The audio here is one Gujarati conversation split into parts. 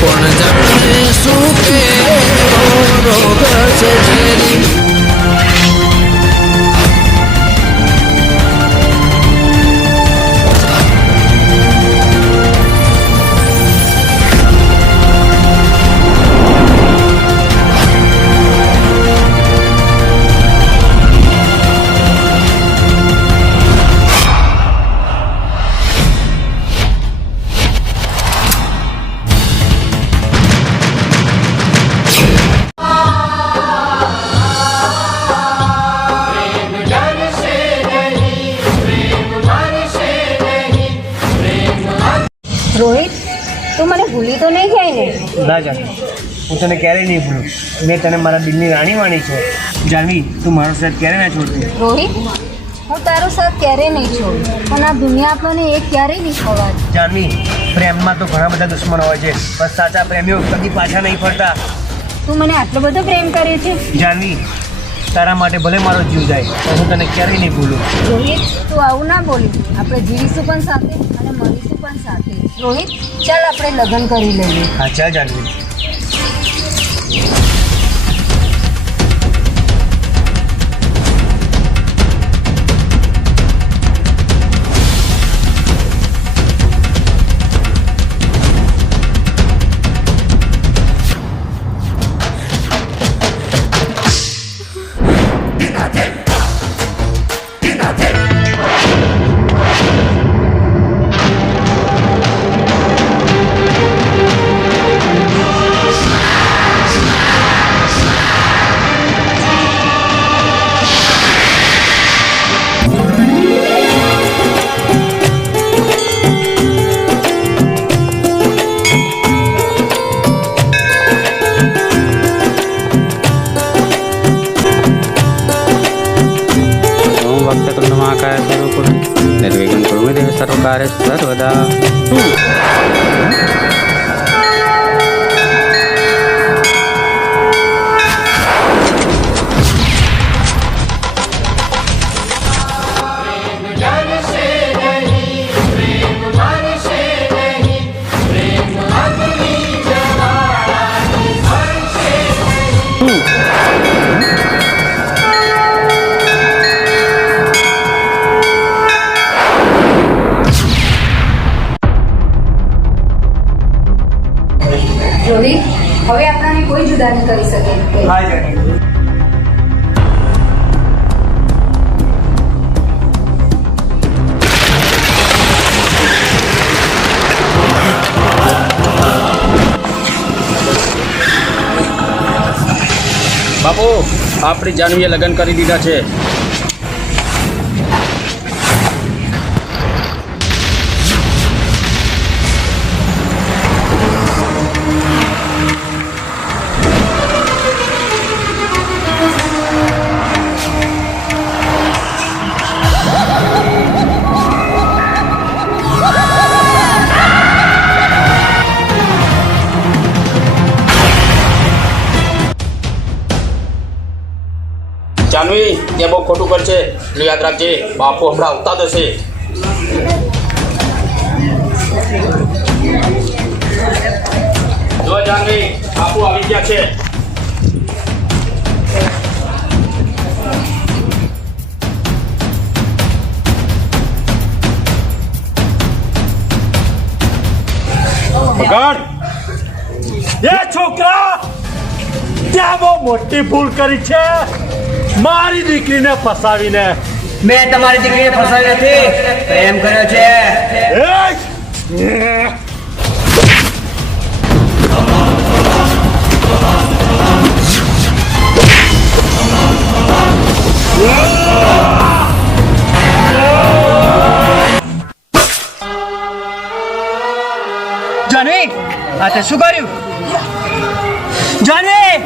કોણ જાણે શું કે રોગ છે ઝેરી. રોહિત, તું મને ભૂલી તો નહીં જાય ને? ના જાનવી, હું તને ક્યારેય નહીં ભૂલું. મેં તને મારા દિલની રાણી માની છે. જાનવી, તું મારો સાથ ક્યારે ના છોડતી. રોહિત, હું તારો સાથ ક્યારેય નહીં છોડું, પણ આ દુનિયા આપણને એક ક્યારેય નહીં ખવા. જાનવી, પ્રેમમાં તો ઘણા બધા દુશ્મનો હોય છે, પણ સાચા પ્રેમીઓ કદી પાછા નહીં ફરતા. તું મને આટલો બધો પ્રેમ કરે છે? જાનવી, તારા માટે ભલે મારો જીવ જાય, પણ હું તને ક્યારેય નહીં ભૂલું. રોહિત, તું આવું ના બોલી. આપણે જીવીશું પણ સાથે અને મળીશું પણ સાથે. રોહિત, ચાલ આપણે લગ્ન કરી લઈએ. હા, ચાલ જાનવી. महाकाय सर्वपुरुष निर्विघ्नं कुरु देव सर्वकार्य सर्वदा. રોહિત, હવે આપણને કોઈ જુદા નહીં કરી શકે. હા જાનવી. બાપુ, આપણી જાનવીએ લગ્ન કરી દીધા છે. જાનવી, તે બહુ ખોટું કરશે. એટલે યાદ રાખજે, બાપુ હમણાં આવતા જ હશે. જો જાનવી, બાપુ આવી ગયા છે. ભગવાન, એ છોકરા ત્યાં બહુ મોટી ભૂલ કરી છે. મારી દીકરીને ફસાવીને. મેં તમારી દીકરીને ફસાવી નથી, પ્રેમ કર્યો છે. જાનવી, આ તે શું કર્યું? જાનવી!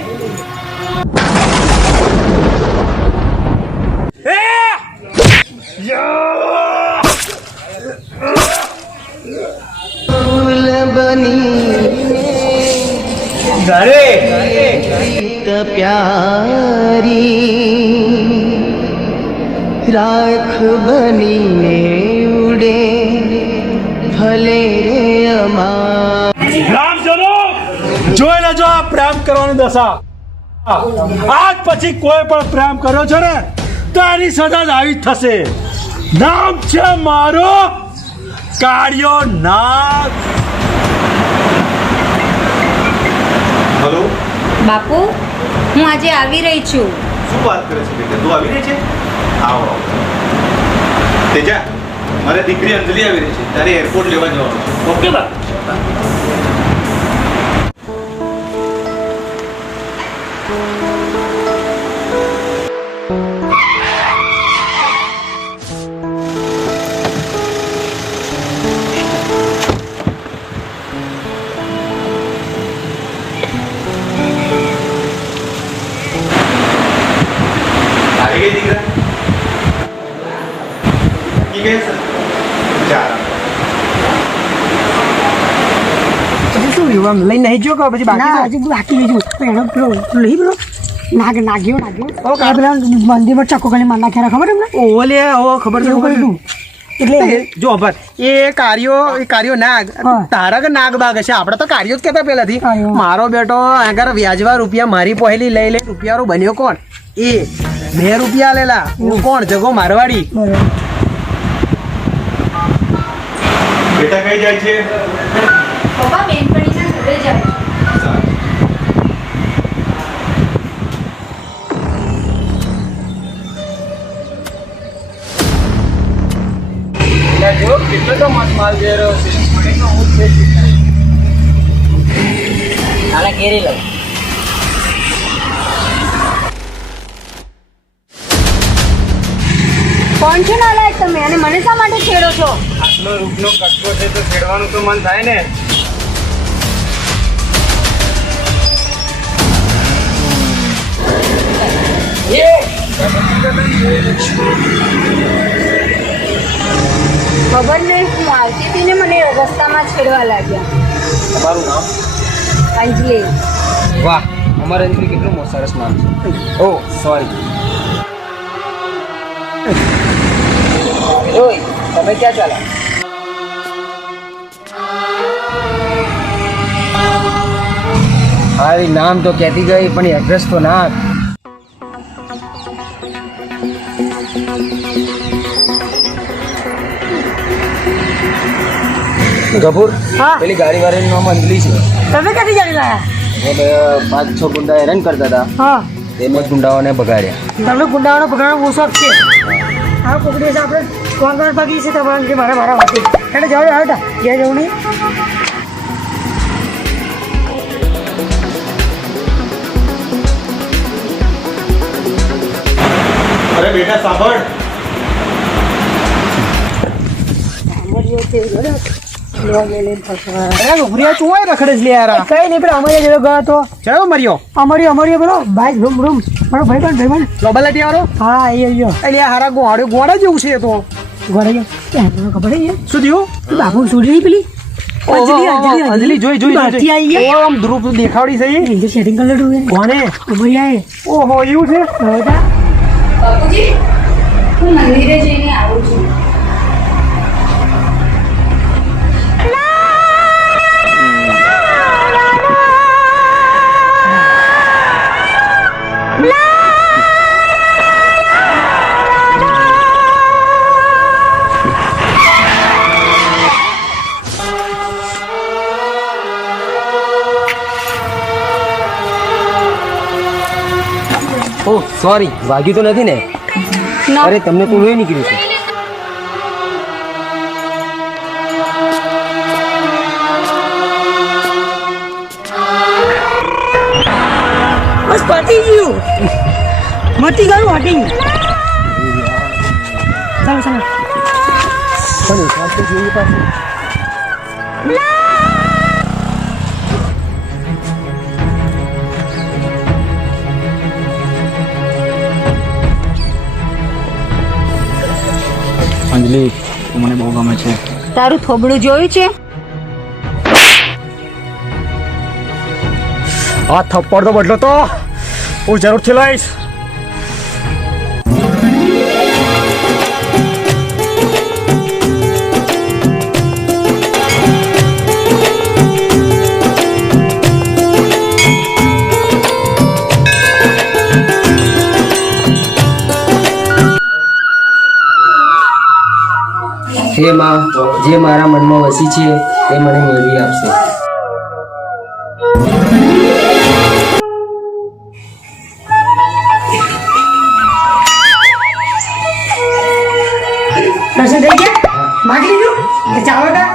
ઘરે प्यारी राख बनीने उड़े भले रे अमा ग्रामजनों જોઈ લેજો આ પ્રેમ કરવાની દશા. આજ પછી કોઈ પણ પ્રેમ કર્યો છે ને તો એની સજા જ આવી જ થશે. નામ છે મારો કાળિયો નાગ. હલો, બાપુ હું આજે આવી રહી છું. શું વાત કરે છે બેટા? તું આવી રહી છે? આવો આવો. તેજા, મારે દીકરી અંજલિ આવી રહી છે, તારે એરપોર્ટ લેવા જવાનું છે. ઓકે બા. આવી ગઈ દીકરા? ઠીક છે સર. ચાલ. શું રહ્યું આમ લઈને નહીં જો કે પછી ના બાકી હજી બાકી નહીં જોયું એનો પેલો લઈ પેલો નાગ્યો ઓ, આ પેલા મંદિરમાં ચક્કો કરીને માર નાખ્યા ખબર એમને ઓવો લે ઓવો ખબર છે એવું કર્યું એટલે જો ભર એ કાર્યો નાગ હા. તારા કે નાગ બાગ હશે આપણે તો કાર્યો જ કહેતા પહેલાથી કાર્યો. મારો બેટો આગળ વ્યાજવા રૂપિયા મારી પહેલી લઈ લઈ રૂપિયારો બન્યો કોણ એ 2 રૂપિયા લેલા હું કોણ જગો મારવાડી બરાબર બેટા કઈ જાય છે? પપ્પા બેનપણીના ઘરે જાય. જો કેટલો તો મત માલ જઈ રહ્યો છે આના કેરી લઉં કોણ છો નાલાયક તમે અને મને શા માટે છેડો છો? આટલો રૂપનો કટકો છે તો છેડવાનું તો મન થાય ને. ખબર નહીં હું આવતી હતી ને મને રસ્તામાં છેડવા લાગ્યા. તમારું નામ? અંજલિ. વાહ, અમારા અંજલિ કેટલું સરસ નામ છે. ઓ સોરી. ઓય તમે ક્યાં ચાલ્યા? હારી નામ તો કહેતી ગઈ પણ એડ્રેસ તો ના. ગફુર, હા. પેલી ગાડી વાળાનું નામ અંજલિ છે. તમે ક્યાંથી જાણી લાયા એ 5-6 ગુંડા હેરાન કરતા હતા, હા તેમ જ ગુંડાઓને ભગાડ્યા. તમને ગુંડાવાનો પકડવાનો બહુ શોખ છે હા કોકડી આપણે કોંગણ ભાગી છે તમારે કે મારા વાતી એટલે જાવ હાટા ઘેર જવું નહીં અરે બેટા સાંભળ. ઉભરિયા ચુવાય રખડે છે યાર. કઈ નહીં પેલા અમારી જેવો ગયો હતો ચલો મર્યો અમારી પેલો ભાઈ રૂમ મારો ભાઈ લોબલાટી વાળો. હા એ આવ્યો એટલે આ હારા ગોળા જેવું છે એ તો. ઘરે ગયો ખબર છે શું થયું? બાપુ છોડી પેલી અંજલિ જોઈ બહારથી આવી ગયા. આમ ધ્રુવ દેખાવડી છે ઈ. ઇંગ્લિશ સેટિંગ કરી લીધું કોને? અમારી આએ ઓહો એવું છે. બાપુજી હું મંદિરે જઈને આવું છું. ઓહ સોરી, વાગ્યું તો નથી ને? અરે તમને તો લોહી નીકળ્યું છે. બસ પતી ગયું મટી ગયું હટી ચાલો ચાલો પણ એક વાત તો જોઈએ પાછું. અંજલિ, તું મને બહુ ગમે છે. તારું થોબડું જોયું છે? આ થપ્પડ તો બદલો તો હું જરૂરથી લઈશ. હે માં, જે મારા મનમાં વસી છે તે મને મેળવી આપશે. દર્શન થઈ ગયા? માગી લીધું? તો ચાલો તા.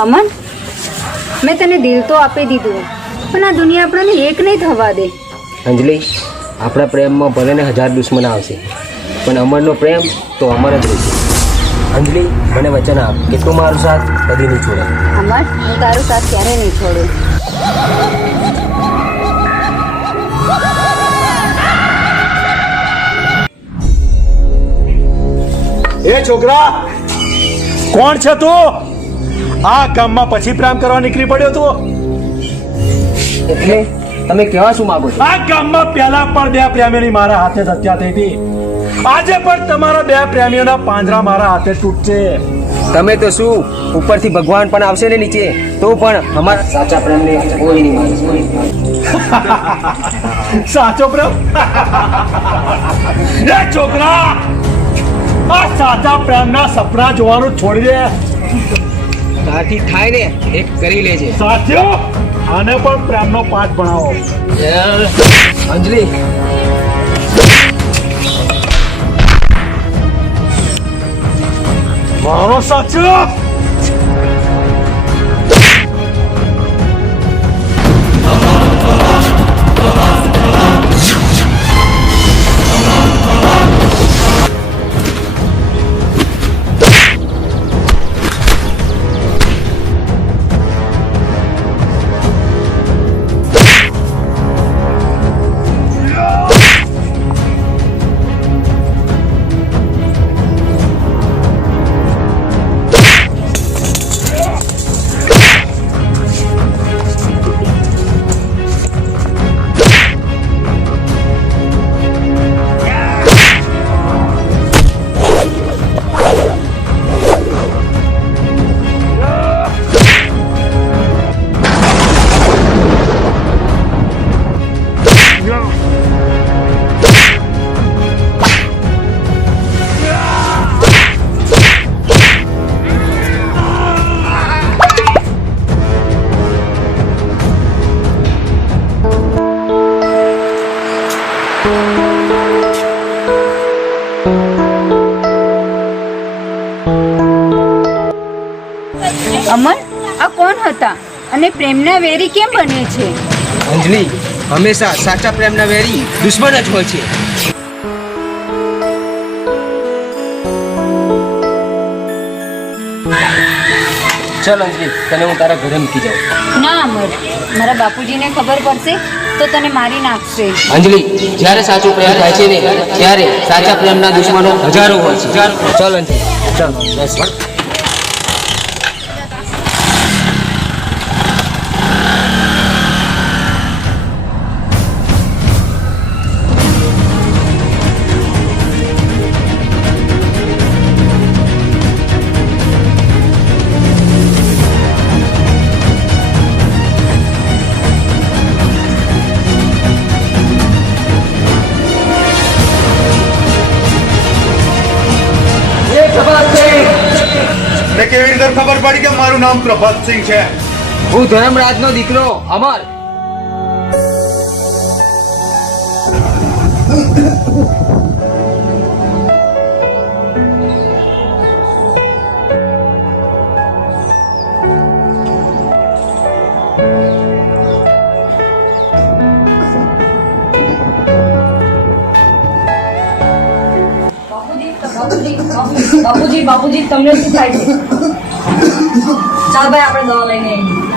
અમન, મેં તને દિલ તો આપી દીધું, પણ આ દુનિયા આપણને એક નહીં થવા દે. અંજલિ, આપણા પ્રેમમાં ભલે ને 1000 દુશ્મન આવશે, પણ અમરનો પ્રેમ તો અમર જ રહેશે. અંજલિ, મને વચન આપ કે તું મારો સાથ કદી નહીં છોડે. અમર, હું તારો સાથ ક્યારે નહીં છોડું. એ છોકરા, કોણ છે તું? આ ગામમાં પછી પ્રેમ કરવા નીકળી પડ્યો તું? એટલે તમે કહેવા શું માંગો છો? આ ગામમાં પહેલા પણ 2 પ્રેમીઓની મારા હાથે હત્યા થઈ હતી. આજે પણ તમારા 2 પ્રેમીઓના પાંજરા મારા હાથે તૂટશે. તમે તો શું, ઉપરથી ભગવાન પણ આવશે ને નીચે તો પણ અમારા સાચા પ્રેમને કોઈ નહીં માને. સાચો પ્રેમ? એ છોકરા, આ સાચા પ્રેમના સપના જોવાનું છોડી દે. તાથી થાય ને એક કરી લેજે. સાથીઓ, આને પણ પ્રેમનો પાઠ ભણાવો. અંજલિ, મારો સાચો. અમન, આ કોણ હતા અને પ્રેમના વેરી કેમ બને છે? અંજલિ, હંમેશા સાચા પ્રેમના વેરી દુશ્મન જ હોય છે. ચલ અંજલિ, તને હું તારા ઘરે મૂકી જાઉં. ના અમર, મારા બાપુજીને ખબર પડશે તો તને મારી નાખશે. અંજલિ, જ્યારે સાચો પ્રેમ થાય છે ને ત્યારે સાચા પ્રેમના દુશ્મનો હજારો હોય છે. ચલ અંજલિ, ચલ બેસ. કેવી રીતે ખબર પડી કે મારું નામ પ્રભાતસિંહ છે? હું ધર્મરાજનો દીકરો અમર. બાપુજી, બાપુજી, તમને શું થાય છે? ચાલ ભાઈ, આપણે દવા લઈને આવીએ.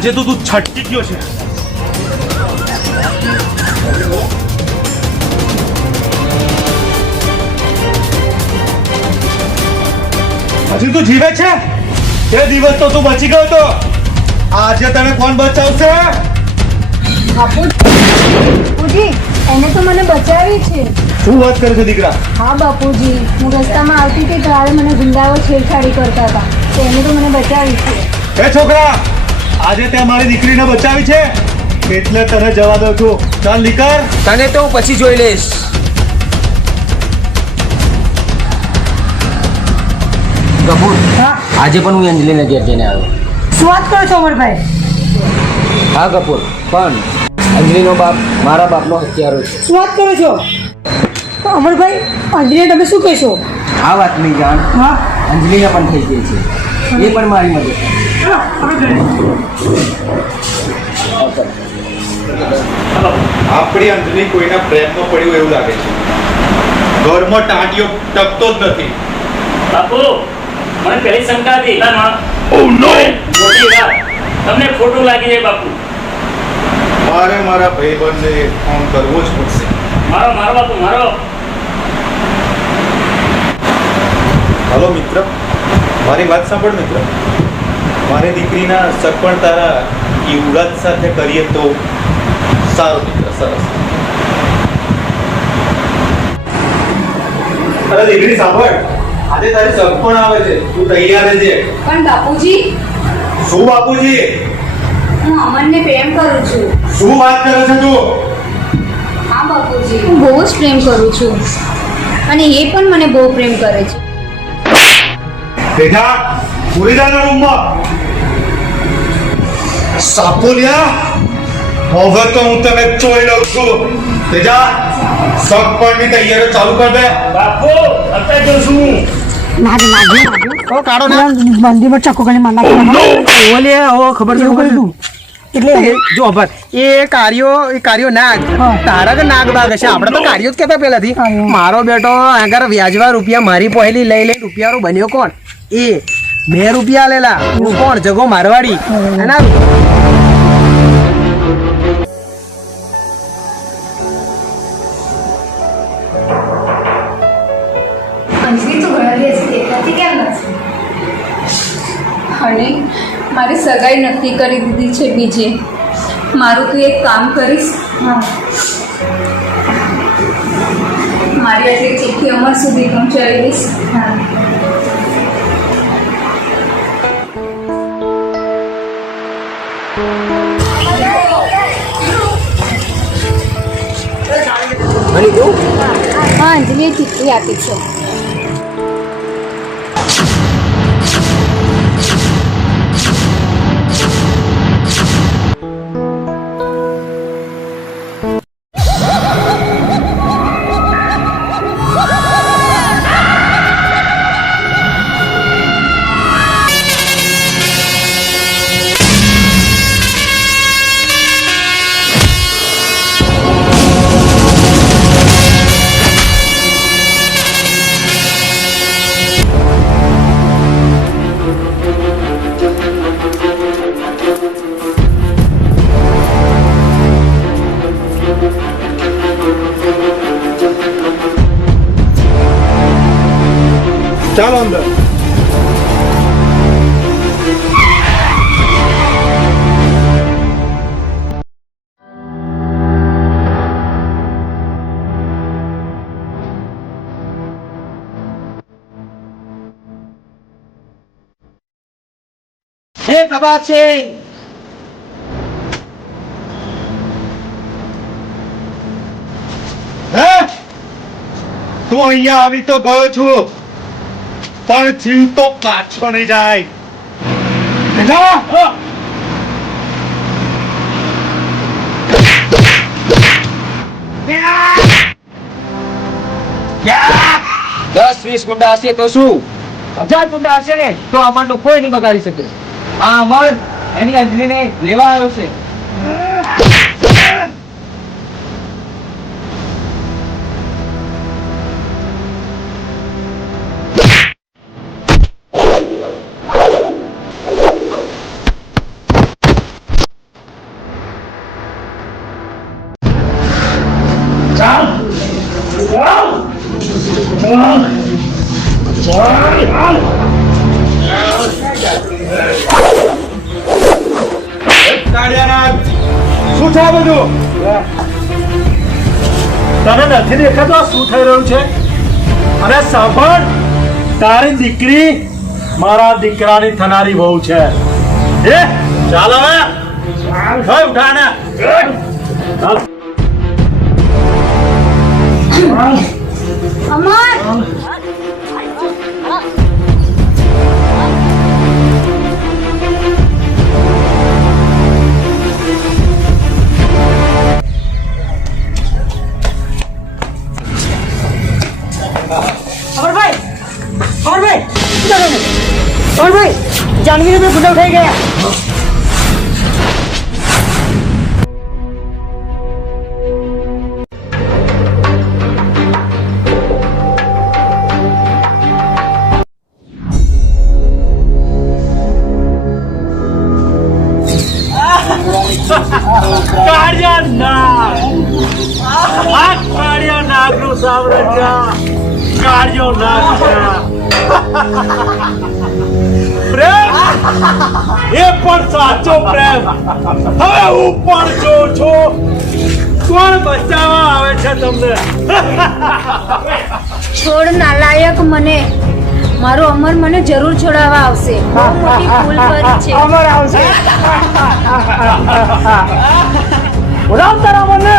આજે તો તું છટકી ગયો છે. હજી તું જીવે છે? તે દિવસ તો તું બચી ગયો તો, આજે તને કોણ બચાવશે? બાપુજી, એને તો મને બચાવી છે. શું વાત કરે છે દીકરા? હા બાપુજી, હું રસ્તામાં આવતી હતી ત્યારે મને ગુંડાઓ છેડછાડી કરતા હતા, તો એને તો મને બચાવી છે. એ છોકરા, આજે તે મારી દીકરીને બચાવી છે એટલે તને જવા દઉં છું. ચાલ નીકળ. તને તો હું પછી જોઈ લઈશ. કપૂર, આજે પણ હું અંજલિને ઘેર જઈને આવ્યો. શું વાત કરો છો અમરભાઈ? હા કપૂર, પણ અંજલિનો બાપ મારા બાપનો હત્યારો છે. શું વાત કરો છો અમરભાઈ? અંજલિને તમે શું કહેશો? આ વાતની જાણ હા, અંજલિને પણ થઈ ગઈ છે. એ પણ મારી મદદ કરે. આપણી અંજલિ કોઈના પ્રેમમાં પડ્યું એવું લાગે છે. ઘરમાં ટાંટિયો ટકતો જ નથી. બાપુ, મને પહેલી શંકા હતી. મોટી વાત તમને ખોટું લાગી જાય બાપુ. મારે મારા ભાઈબંધને ફોન કરવો જ પડશે. મારો મારો બાપુ મારો. હલો મિત્ર, મારી વાત સાંભળ મિત્ર. મારી દીકરીના સગપણ તારા યુવરાજ સાથે કરીએ તો સારું મિત્ર, સરસ. અરે દીકરી સાંભળ, આજે તારી સગપણ આવે છે, તું તૈયાર રહેજે. પણ બાપુજી, શું બાપુજી? હું અમરને પ્રેમ કરું છું. શું વાત કરે છે તું? હા બાપુજી, હું બહુ જ પ્રેમ કરું છું અને એ પણ મને બહુ પ્રેમ કરે છે. તેજા પૂરી જાના રૂમમાં. સાપોલિયા, હવે તો હું તને જોઈ લઉં છું. તેજા સગપણની તૈયારી ચાલુ કર દે. બાપુ, અત્યારે જો છું. મંદિરમાં ચક્કો કરી માર નાખવાનો. ઓલે ઓ ખબર એવું કરી દઉં. એટલે જો ભર એ કાર્યો નાગ તારા કે નાગ બાગ હશે. આપણે તો કાર્યો જ કહેતા પહેલાથી. મારો બેટો આગળ વ્યાજવા રૂપિયા મારી પહેલી લઈ રૂપિયારો બન્યો કોણ? એ મેં રૂપિયા લેલા. હું કોણ? જગો મારવાડી. એના અને મારી સગાઈ નક્કી કરી દીધી છે બીજે. મારું તું એક કામ કરીશ? મારી આટલી ચિઠ્ઠી અમર સુધી પહોંચાડી દઈશ. હા, અંજલિએ ચિઠ્ઠી આપી છે. ચાલો અંદર. હે પ્રભાત છે. હે, તું અહીંયા આવી તો ગયો છું, પણ જીવ તો પાછો નહીં જાય. તેજા! 10-20 ગુંડા હશે તો શું? 1000 ગુંડા હશે ને તો અમરનો કોઈ નહીં બગાડી શકે. આ અમર એની અંજલિને લેવા આવ્યો છે. શું છે આ બધું? તને નથી દેખાતો આ શું થઈ રહ્યું છે? અરે સાંભળ, તારી દીકરી મારા દીકરાની થનારી વહુ છે. ચાલ હવે ઉઠાને. અમર અમરભાઈ, જાનવીને મેં ગુંડા ઉઠાઈ ગયા. કાળિયા નાગ, આ કાળિયા નાગનું સામ્રાજ્ય કાળિયો નાગ છે. પ્રેમ એ પણ સાચો પ્રેમ. હવે હું પણ જોઉં છું કોણ બચાવવા આવે છે તમને. છોડ નાલાયક મને. મારો અમર મને જરૂર છોડાવવા આવશે. બહુ મોટી ભૂલ કરી છે. અમર આવશે. બોલાવ તારા મને.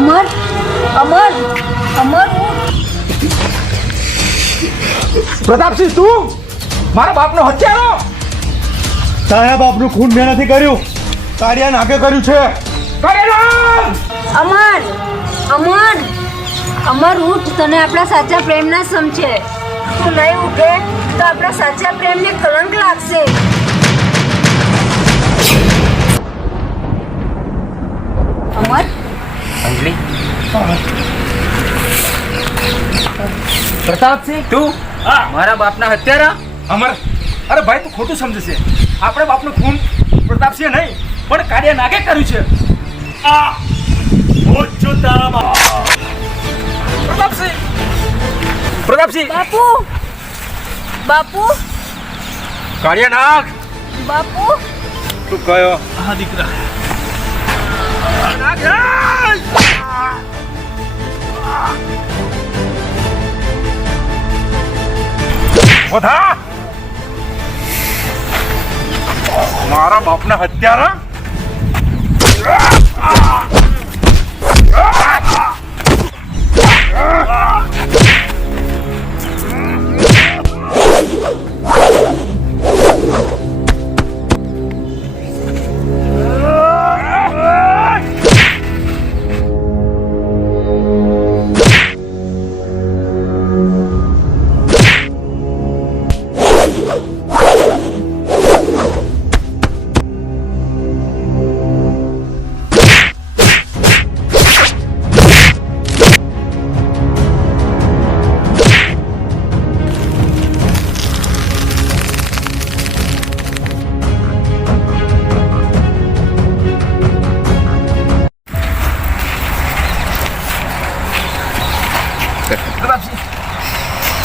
અમર અમર અમર પ્રતાપસિંહ તું મારા બાપનો હત્યારો. તારા બાપનું ખૂન મેં નથી કર્યું, કાળિયા નાગે કર્યું છે. અમર અમર અમર ઉઠ, તને આપણા સાચા પ્રેમના સમજે. તું નહીં ઉઠે તો આપણા સાચા પ્રેમને કલંક લાગશે. અમર અંજલિ પ્રતાપસિંહ તું હા મારા બાપના હત્યારા. અમર, અરે ભાઈ તું ખોટું સમજે છે. આપણે બાપનું ખૂન પ્રતાપસિંહ નહીં પણ કાળિયા નાગે કર્યું છે. આ હું જ છું તારા બાપ. પ્રતાપસિંહ પ્રતાપસિંહ બાપુ બાપુ કાળિયા નાગ બાપુ તું કયો? હા દીકરા. નાગ વધા મારા બાપના હત્યારા.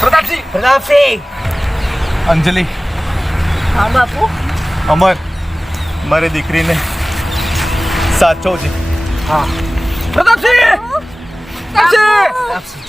પ્રતાપસિંહ પ્રતાપસિંહ અંજલિ હા બાપુ અમર, મારી દીકરીને સાચો છે. પ્રતાપસિંહ પ્રતાપસિંહ